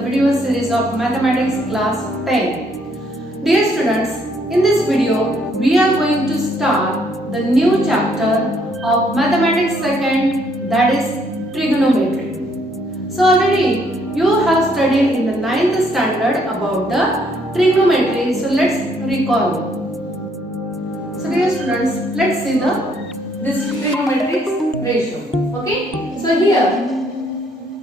video series of Mathematics class 10. Dear students, in this video we are going to start the new chapter of Mathematics 2nd, that is trigonometry. So already you have studied in the 9th standard about the trigonometry. So let's recall. So dear students, let's see this trigonometric ratio. Okay. So here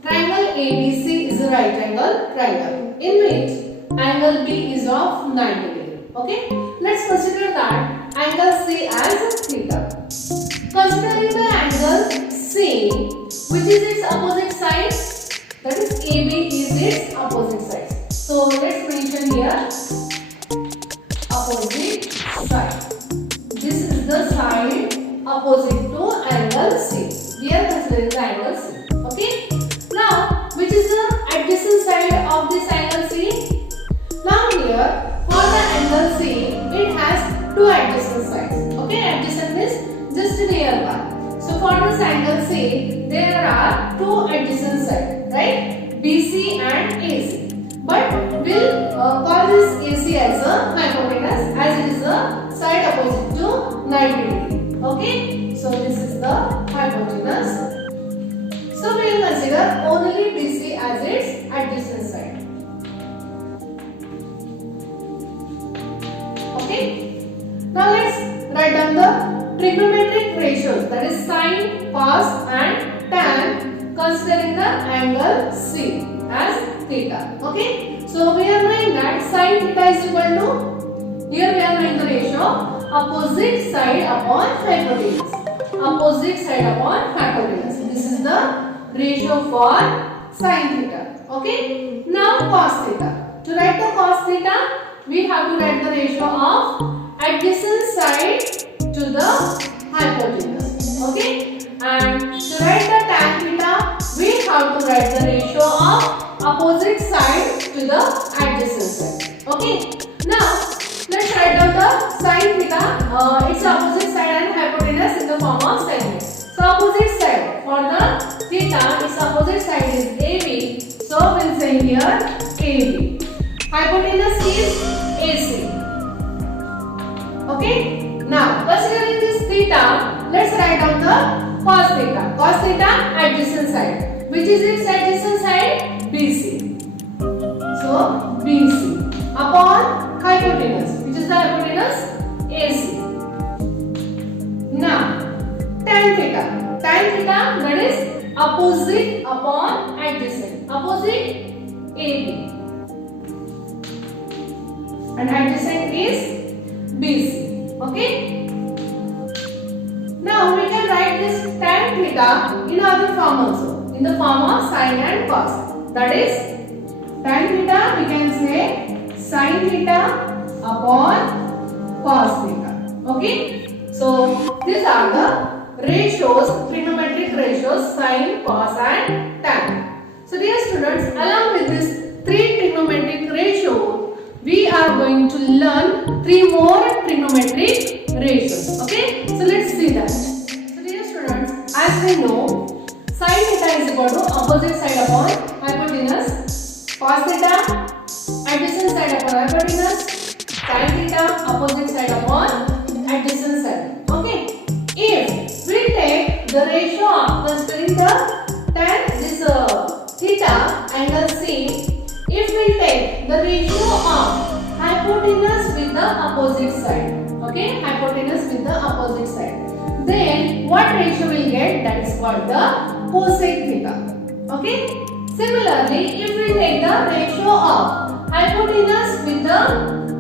triangle ABC is a right angle triangle in which angle B is of 90 degree. Okay. Let's consider that angle C as theta. Considering the angle C, which is its opposite side, that is AB is its opposite side. So let's mention here opposite side. This is the side opposite to angle C. We are considering the angle C. Okay. Now, which is the adjacent side of this angle C? Now here, for the angle C, it has two adjacent sides. Okay, adjacent means just nearby. So for this angle C, there are two adjacent sides, right? BC and AC. But we'll call this AC as a hypotenuse, as it is a side opposite to 90 degree. Okay, so this is the hypotenuse. So we will consider only BC as its adjacent side. Okay. Now let's write down the trigonometric ratios, that is sin, cos and tan, considering the angle C as theta. Okay. So we are knowing that sin theta is equal to, here we are knowing the ratio opposite side upon hypotenuse. Opposite side upon hypotenuse. This is the ratio for sin theta. Okay. Now cos theta. To write the cos theta, we have to write the ratio of adjacent side to the hypotenuse. Okay. And to write the tan theta, we have to write the ratio of opposite side to the adjacent side. Okay. Now let's write down the sin theta. Its opposite side and hypotenuse in the form of sin. So opposite side for the theta, its opposite side is AB. So we'll say here AB. Hypotenuse is AC. Okay. Now considering this theta, let's write down the cos theta. Cos theta adjacent side. Which is its adjacent side? BC. So BC upon hypotenuse. Which is the hypotenuse? AC. Now tan theta. Tan theta, that is opposite upon adjacent. Opposite AB. And adjacent is BC. Okay. Now we can write this tan theta in other form also. In the form of sin and cos. That is tan theta, we can say sin theta upon cos theta. Okay. So these are the ratios, trigonometric ratios, sin, cos and tan. So dear students, along with this three trigonometric ratios, we are going to learn three more trigonometric ratios. Okay. So let's see that. So dear students, as we know, sin theta is equal to opposite side upon hypotenuse, cos theta adjacent side upon hypotenuse, tan theta opposite side upon adjacent side. Okay. If we take the ratio of considering the tan theta angle C, if we take the ratio of hypotenuse with the opposite side, okay, hypotenuse with the opposite side, then what ratio will get? That is called the cosec theta. Okay. Similarly, if we take the ratio of hypotenuse with the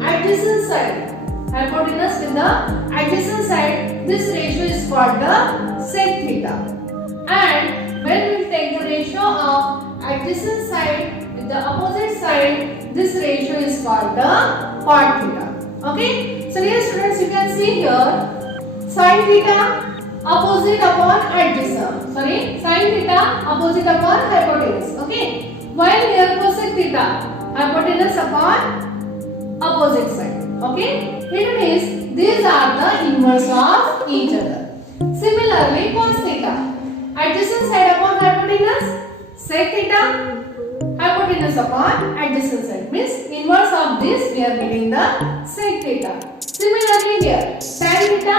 adjacent side, hypotenuse with the adjacent side, this ratio is called the sec theta. And when we take the ratio of adjacent side with the opposite side, this ratio is called the cot theta. Okay. So dear students, you can see here sin theta opposite upon adjacent. Sorry, sin theta opposite upon hypotenuse. Okay. While here cosec theta hypotenuse upon opposite side. Okay. It means these are the inverse of each other. Similarly, cos theta adjacent side upon hypotenuse, sec theta hypotenuse upon adjacent side. Means inverse of this we are getting the sec theta. Similarly here, tan theta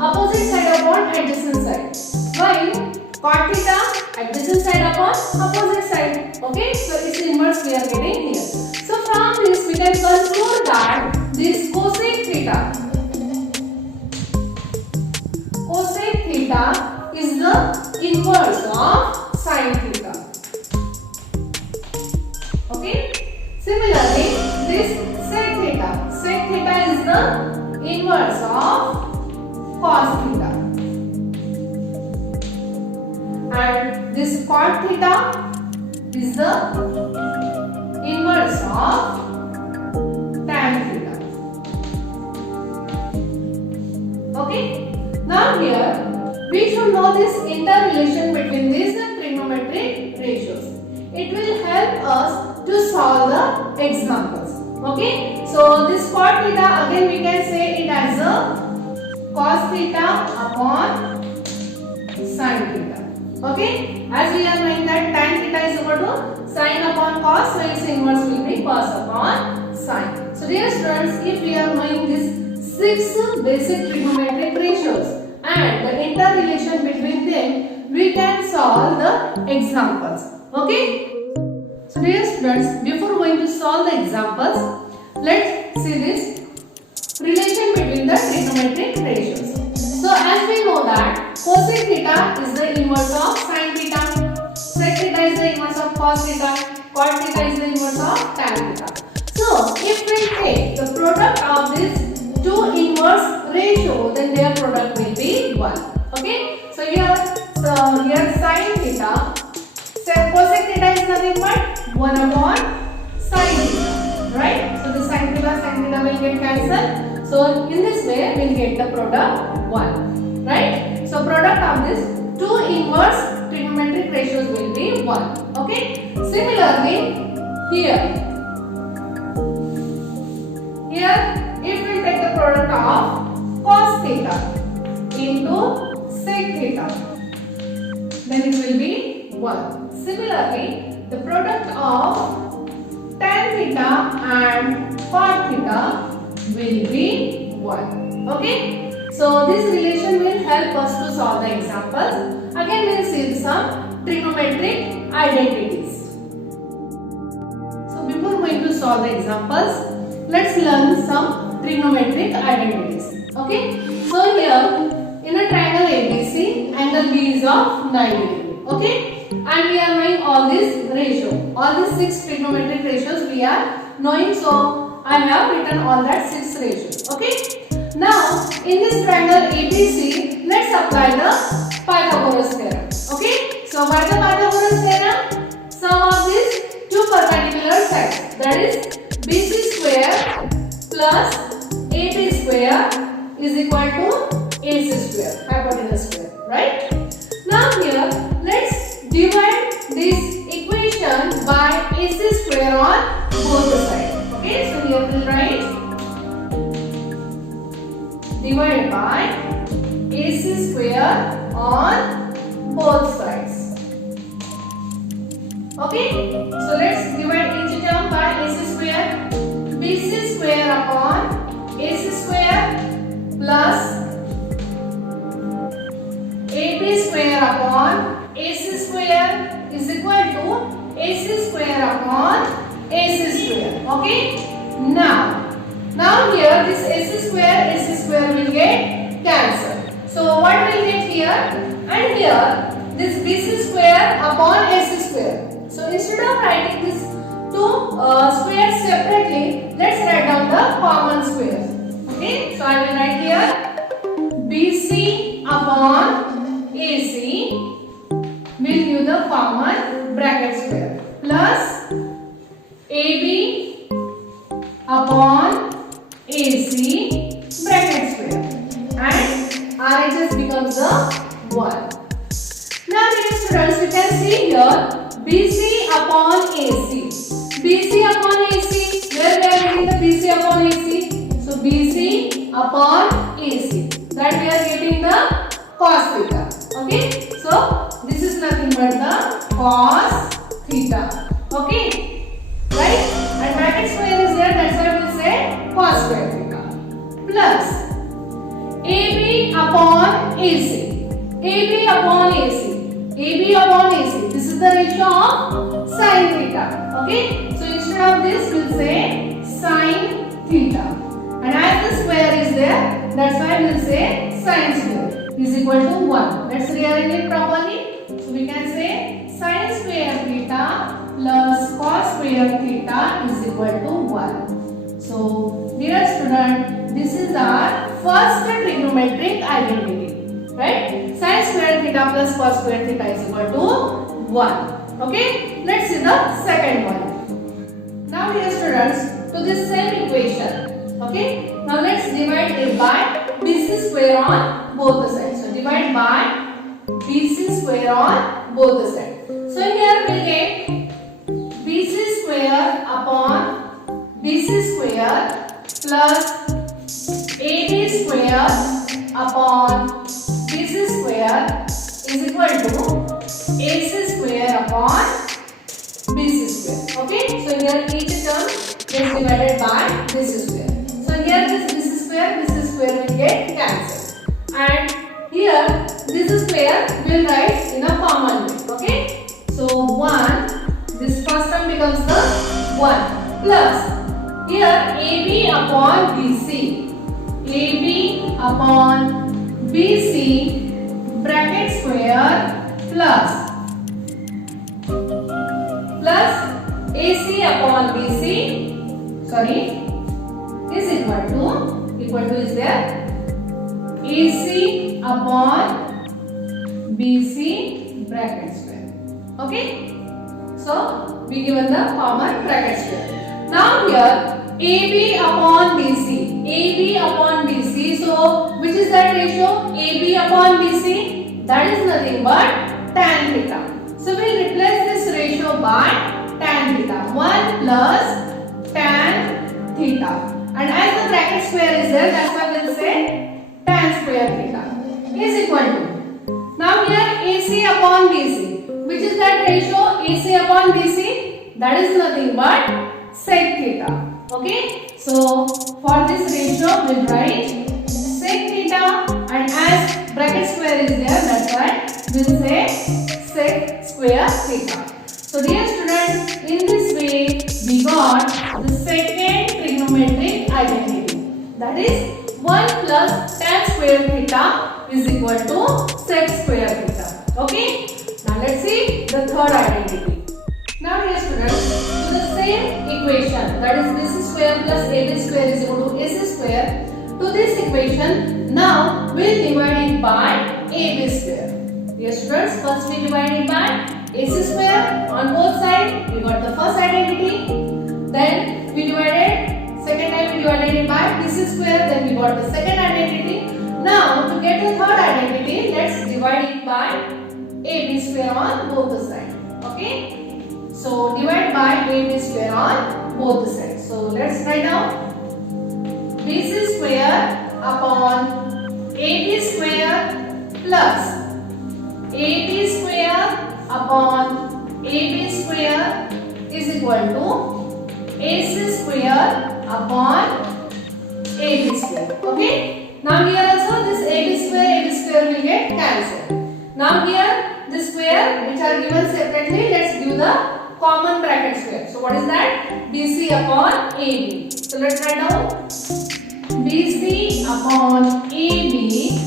opposite side upon adjacent side. While cot theta adjacent side upon opposite side. Okay, so its inverse we are getting here. So from this we can conclude that this cosec theta is the inverse of sin theta. Okay. Similarly, this sec theta is the inverse of cos theta, and this cot theta is the inverse of tan theta. Okay. Now here we should know this interrelation between these trigonometric ratios. It will help us to solve the examples. Okay. So this cot theta, again we can say it as a cos theta upon sin theta. Okay. As we are knowing that tan theta is equal to sin upon cos, so its inverse will be cos upon sin. So dear students, if we are knowing these 6 basic trigonometric ratios and the interrelation between them, we can solve the examples. Okay. So dear students, before going to solve the examples, let's see this relation between the trigonometric ratios. So as we know that cosec theta is the inverse of sin theta, sec theta is the inverse of cos theta, cot theta is the inverse of tan theta. So if we take the product of these two inverse ratio, then their product will be 1. Okay. So here sin theta, cosec theta is nothing but 1 upon sin theta, right? So the sin theta will get cancelled. So in this way we will get the product 1, right? So product of this two inverse trigonometric ratios will be 1. Okay. Similarly here if we take the product of cos theta into sec theta, then it will be 1. Similarly, the product of tan theta and cot theta will be 1. Okay. So this relation will help us to solve the examples. Again we will see some trigonometric identities. So before going to solve the examples, let's learn some trigonometric identities. Okay. So here in a triangle ABC, angle B is of 90 degree. Okay. And we are knowing all these ratio. All these 6 trigonometric ratios we are knowing. So I have written all that 6 ratios. Okay. Now in this triangle ABC, let's apply the Pythagoras theorem. Okay. So by the Pythagoras theorem, sum of these two perpendicular sides, that is BC square plus AB square is equal to AC square, hypotenuse square, right? Now here let's divide this equation by AC square on both the sides. Okay, so here we'll write divide by AC square on both sides. Okay, so let's divide each term by AC square. BC square upon AC square plus AB square upon AC square is equal to AC square upon AC square. Okay. Now here this AC square will get cancelled. So what will get here? And here this BC square upon AC square. So instead of writing this two squares separately, let's write down the common squares. Okay, so I will write here BC upon AC will give the common bracket square plus AB upon AC bracket square, and RHS becomes the 1. Now dear students, you can see here BC upon AC. BC upon AC, where we are getting the BC upon AC? So BC upon AC, that we are getting the cos theta. Okay, so this is nothing but the cos theta. Okay. cos square theta plus AB upon AC. AB upon AC. AB upon AC. This is the ratio of sin theta. Okay. So instead of this, we'll say sin theta. And as the square is there, that's why we'll say sin square is equal to 1. Let's rearrange it properly. So we can say sin square theta plus cos square theta is equal to 1. So dear student, this is our first trigonometric identity. Right? Sin square theta plus cos square theta is equal to 1. Okay? Let's see the second one. Now dear students, to this same equation. Okay? Now let's divide it by BC square on both the sides. So divide by BC square on both the sides. So here we get BC square upon BC square plus AB square upon BC square is equal to AC square upon BC square. Okay? So here each term is divided by BC square. So here this BC square will get cancelled. And here this square will write in a common way. Okay? So 1, this first term becomes the 1 plus here AB upon BC. AB upon BC bracket square plus AC upon BC is equal to is there AC upon BC bracket square. Okay, so we given the common bracket square. Now here AB upon BC, so which is that ratio? AB upon BC, that is nothing but tan theta. So we replace this ratio by tan theta, 1 plus tan theta. And as the bracket square is there, that's why we'll say tan square theta is equal to. Now here AC upon BC, which is that ratio? AC upon BC, that is nothing but sec theta. Okay, so for this ratio we'll write sec theta, and as bracket square is there, that's why we'll say sec square theta. So dear students, in this way we got the second trigonometric identity, that is 1 plus tan square theta is equal to sec square theta. Okay, now let's see the third identity. Now dear students, to the same equation, that is BC square plus AB square is equal to AC square, to this equation now we'll divide it by AB square. Dear students, first we divide it by AC square on both sides. We got the first identity. Then we divided, second time we divided it by BC square. Then we got the second identity. Now to get the third identity, let's divide it by AB square on both the sides. Okay. So divide by AB square on both the sides. So let's write down BC square upon AB square plus AB square upon AB square is equal to AC square upon AB square. Okay. Now here also this AB square will get cancelled. Now here this square which are given separately, let's give the common bracket square. So what is that? BC upon AB. So let's write down BC upon AB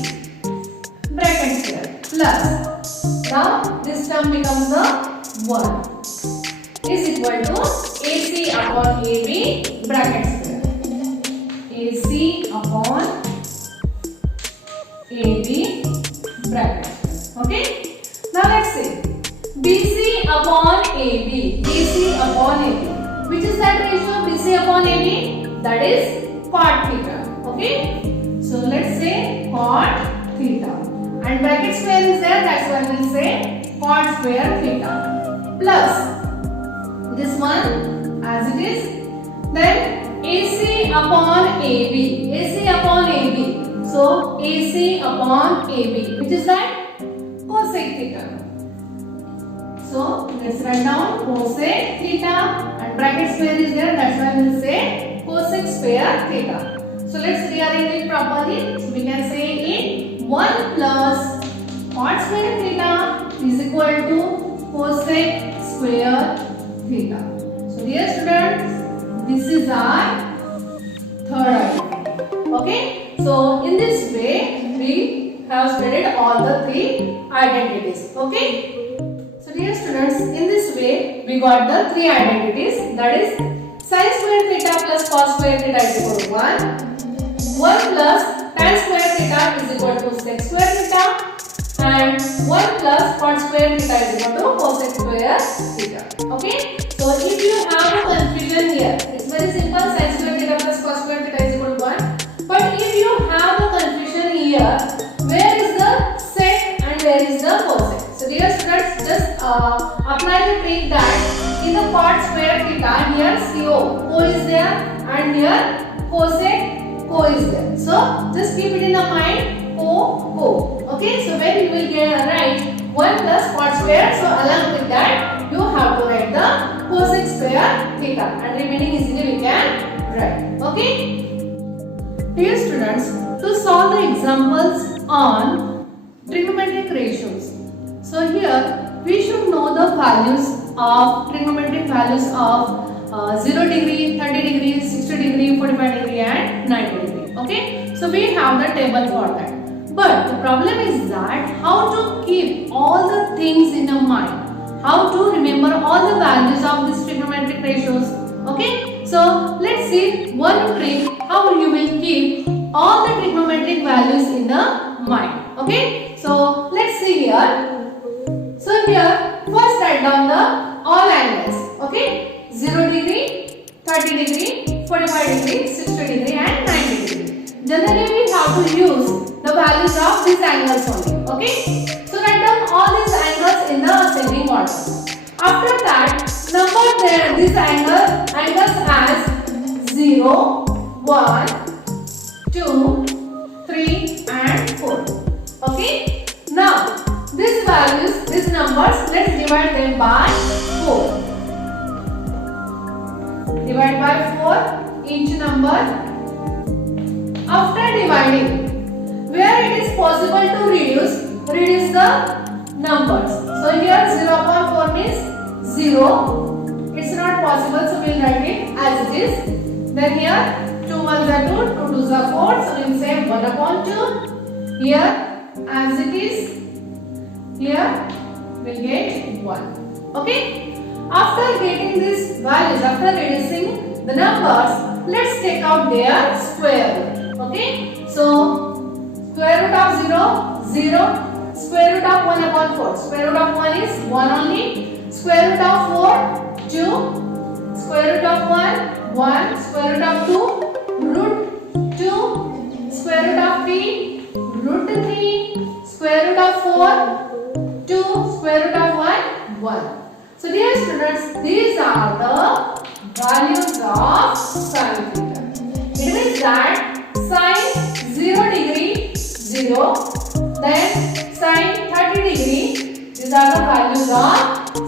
bracket square plus, now this term becomes the 1 is equal to AC upon AB bracket square. AC upon AB bracket square. Okay. Now let's see BC upon AB. Which is that ratio? BC upon AB, that is cot theta. Okay. So let's say cot theta. And bracket square is there, that's why we'll say cot square theta plus this one as it is. Then AC upon AB. So AC upon AB, which is that cosec theta. So let's write down cosec theta, and bracket square is there, that's why we'll say cosec square theta. So let's rearrange it properly. So we can say it 1 plus cot square theta is equal to cosec square theta. So dear students, this is our third identity. Okay. So in this way we have studied all the three identities. Okay. So dear students, in this way we got the three identities, that is sin square theta plus cos square theta is equal to 1 plus tan square theta is equal to sec square theta, and 1 plus cot square theta is equal to cosec square theta. Okay. So if you have a confusion here, it's very simple, sin square theta plus cos square theta is equal to 1. But if you have a confusion here, where is the sec and where is the cosec? So dear students, just apply the trick that in the cot square theta, here co is there and here cosec is there. So just keep it in the mind, co. Okay, so when you will get write 1 plus cot square, so along with that you have to write the cosec square theta, and remaining easily we can write. Okay. Dear students, to solve the examples on trigonometric ratios. So here we should know the values of trigonometric values of 0 degree, 30 degree, 60 degree, 45 degree and 90 degree. Okay. So we have the table for that. But the problem is that how to keep all the things in your mind. How to remember all the values of these trigonometric ratios. Okay. So let's see one trick how you will keep all the trigonometric values in the mind. Okay. So let's see here. So here first write down the all angles. Okay. 0 degree, 30 degree, 45 degree, 60 degree and 90 degree. Generally we have to use the values of these angles only. Okay. So write down all these angles in the ascending order. After that, number these angles as 0, 1, 2, 3 and 4. Okay. Now these values, these numbers, let's divide them by 4. Divide by 4 each number. After dividing, where it is possible to reduce the numbers. So here 0 upon 4 means 0. It's not possible, so we will write it as it is. Then here 2 1s are 2, 2 2s are 4, so we will say 1 upon 2. Here as it is, here we will get 1. Okay. After getting these values, after reducing the numbers, let's take out their square root. Okay. So square root of 0, 0. Square root of 1 upon 4. Square root of 1 is 1 only. Square root of 4, 2. Square root of 1, 1. Square root of 2, root 2. Square root of 3, root 3. Square root of 4, 2. Square root of 1, 1. So dear students, these are the values of sin theta. It means that sin 0 degree 0, then sin 30 degree, these are the values of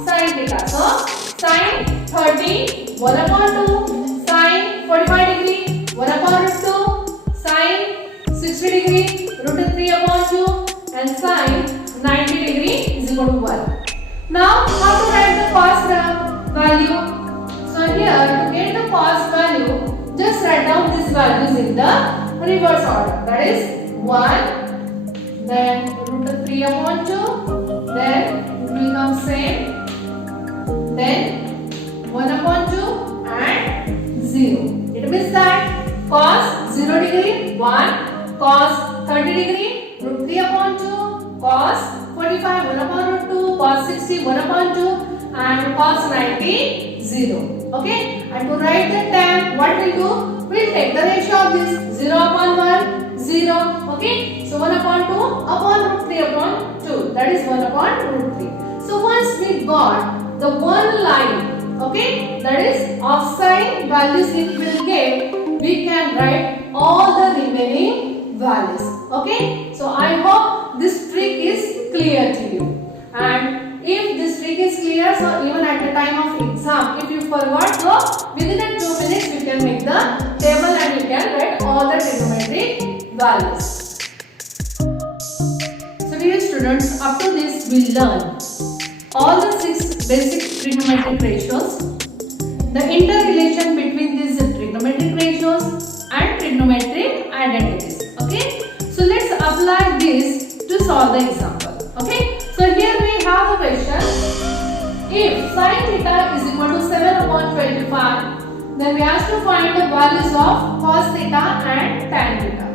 sin theta. So sin 30 1 upon 2, sin 45 degree 1 upon root 2, sin 60 degree root 3 upon 2 and sin 90 degree is equal to 1. Now, how to write the cos value? So here, to get the cos value, just write down these values in the reverse order. That is 1, then root 3 upon 2, then it will come same, then 1 upon 2 and 0. It means that cos 0 degree 1, cos 30 degree root 3 upon 2, cos 45 1 upon root 2, cos 60 1 upon 2 and cos 90 0. Okay. And to write the tan, what we'll do? We'll take the ratio of this 0 upon 1, 0. Okay. So 1 upon 2 upon root 3 upon 2. That is 1 upon root 3. So once we got the one line, okay, that is of sine values it will get, we can write all the remaining values. Okay. So I hope this trick is clear to you. And if this trick is clear, so even at the time of exam, if you forgot, so within 2 minutes you can make the table and you can get all the trigonometric values. So dear students, up to this we learn all the 6 basic trigonometric ratios, the interrelation between these trigonometric ratios and trigonometric identities. Okay, so let's apply this to solve the example. Okay, so here we have a question. If sin theta is equal to 7 upon 25, then we have to find the values of cos theta and tan theta.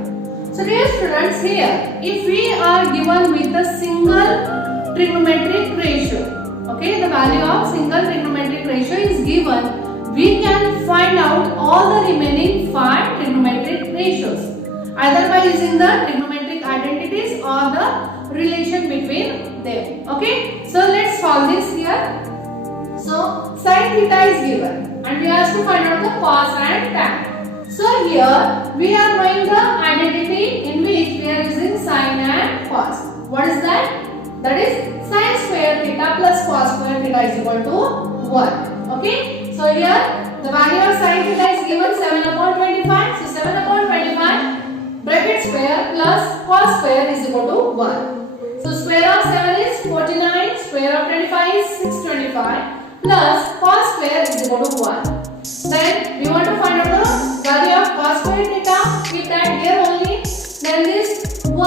So dear students, here if we are given with a single trigonometric ratio, okay, the value of single trigonometric ratio is given, we can find out all the remaining 5 trigonometric ratios either by using the trigonometric identities or the relation between them. Okay, so let's solve this here. So sin theta is given and we have to find out the cos and tan. So here we are knowing the identity in which we are using sin and cos. What is that? That is sin square theta plus cos square theta is equal to 1. Okay, so here the value of sin theta is given 7 upon 25. So 7 upon 25 bracket square plus cos square is equal to 1. So square of 7 is 49, square of 25 is 625 plus cos square is equal to 1. Then we want to find out the value of cos square theta. Keep that here only. Then this 1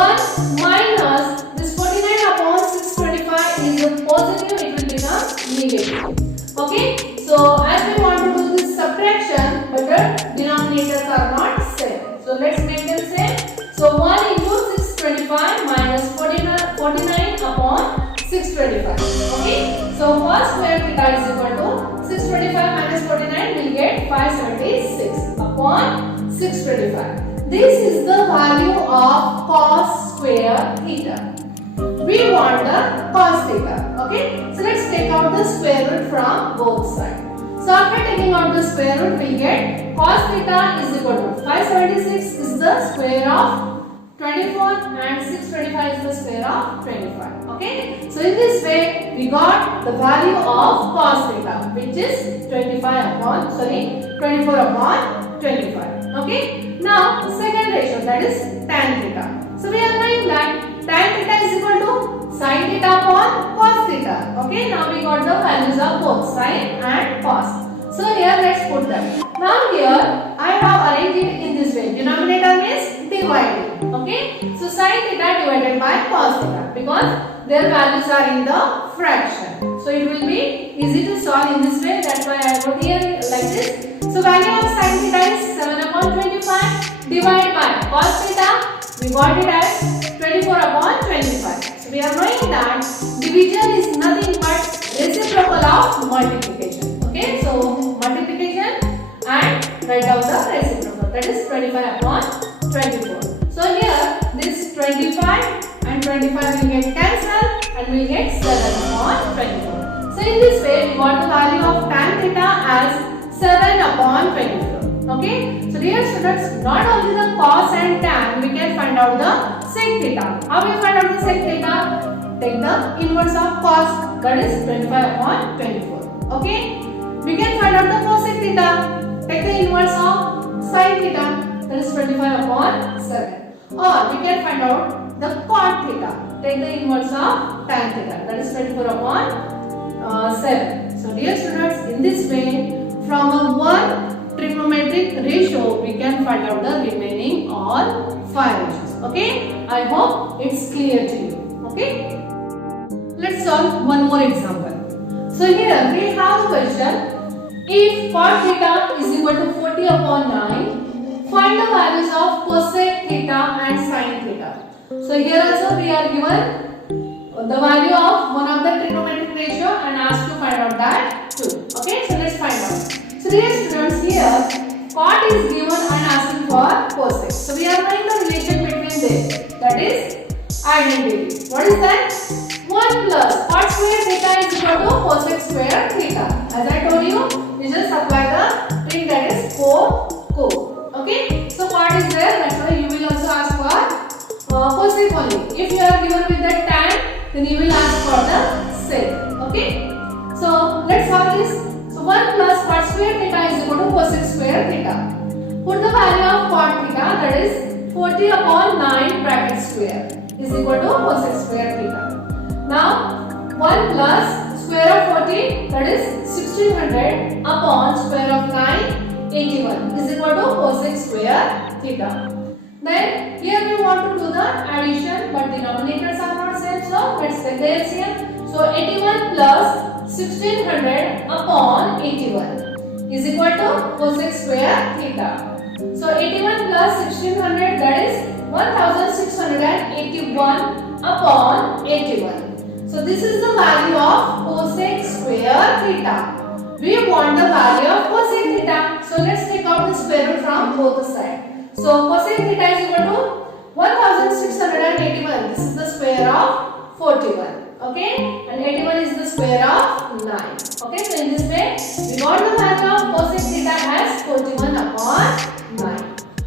minus this 49 upon 625 is a positive, it will become negative. Okay, so as we want to do this subtraction, but the denominators are not same. So let's make them same. So 1 into 625 minus 49 upon 625. Okay, so cos square theta is equal to 625 minus 49 will get 576 upon 625. This is the value of cos square theta. We want the cos theta. Okay, so let's take out the square root from both sides. So after taking out the square root, we get cos theta is equal to 576 is the square of 24 and 625 is the square of 25. Okay, so in this way we got the value of cos theta, which is 24 upon 25. Okay, now second ratio, that is tan theta. So we are knowing that tan theta is equal to sin theta upon cos theta. Okay, now we got the values of both sin and cos. So here let's put them. Now here I have arranged it in this way. Denominator means divided. Okay, so sin theta divided by cos theta because their values are in the fraction. So it will be easy to solve in this way. That's why I wrote here like this. So value of sin theta is 7 upon 25 divided by cos theta. We got it as 24 upon 25. So we are knowing that division is nothing but reciprocal of multiplication. Okay, so multiplication and write down the reciprocal, that is 25 upon 24. So here this 25 and 25 will get cancelled and we will get 7 upon 24. So in this way we got the value of tan theta as 7 upon 24. Okay, so dear students, not only the cos and tan, we can find out the sec theta. How we find out the sec theta? Take the inverse of cos, that is 25 upon 24. Okay, we can find out the cosec theta. Take the inverse of sin theta, that is 25 upon 7. Or we can find out the cot theta. Take the inverse of tan theta, that is 24 upon 7. So dear students, in this way, from a one trigonometric ratio, we can find out the remaining all 5 ratios. Okay, I hope it's clear to you. Okay, let's solve one more example. So here we have a question. If cot theta is equal to 40 upon 9, find the values of cosec theta and sin theta. So here also we are given the value of one of the trigonometric ratio and asked to find out that too. Okay, so let's find out. So dear students, here cot is given and asking for cosec. So we are knowing the relation between them, that is identity. What is that? 1 plus cot square theta is equal to cosec square theta. As I told you, we just apply the thing, that is co. Okay, so cot is there, that's why you will also ask for cosec only. If you are given with the tan, then you will ask for the sec. Okay, so let's solve this. So 1 plus cot square theta is equal to cosec square theta. that is 40 upon 9 bracket square is equal to cosec square theta. Now 1 plus square of 40 that is 1600 upon square of 9 81 is equal to cosec square theta. Then here we want to do the addition but denominators are not same, so let's take the LCM. So 81 plus 1600 upon 81 is equal to cosec square theta. So 81 plus 1600 that is 1681 upon 81. So this is the value of cosec square theta. We want the value of cosec theta. So let's take out the square root from both sides. So cosec theta is equal to 1681. This is the square of 41. Okay, and 81 is the square of 9. Okay, so in this way we got the value of cosec theta as 41 upon 9.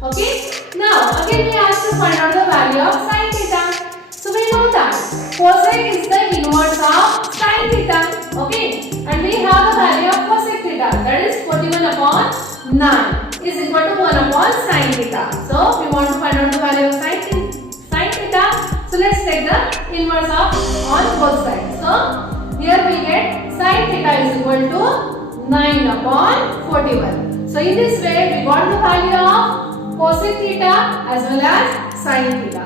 Okay, now again we have to find out the value of sin theta. So we know that cosec is the inverse of sin theta. Okay, and we have the value of cosec theta, that is 41 upon 9 is equal to 1 upon sin theta. So we want to find out the value of sin theta. So let's take the inverse of on both sides. So here we get sin theta is equal to 9 upon 41. So in this way we got the value of cosec theta as well as sin theta.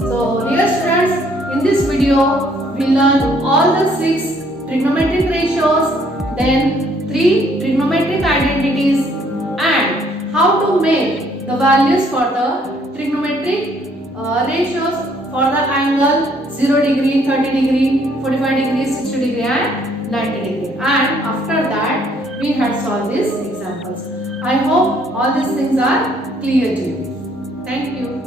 So dear students, in this video we learn all the 6 trigonometric ratios, then 3 trigonometric identities, and how to make the values for the trigonometric ratios for the angle 0 degree, 30 degree, 45 degree, 60 degree and 90 degree. And after that we had solved these examples. I hope all these things are clear to you. Thank you.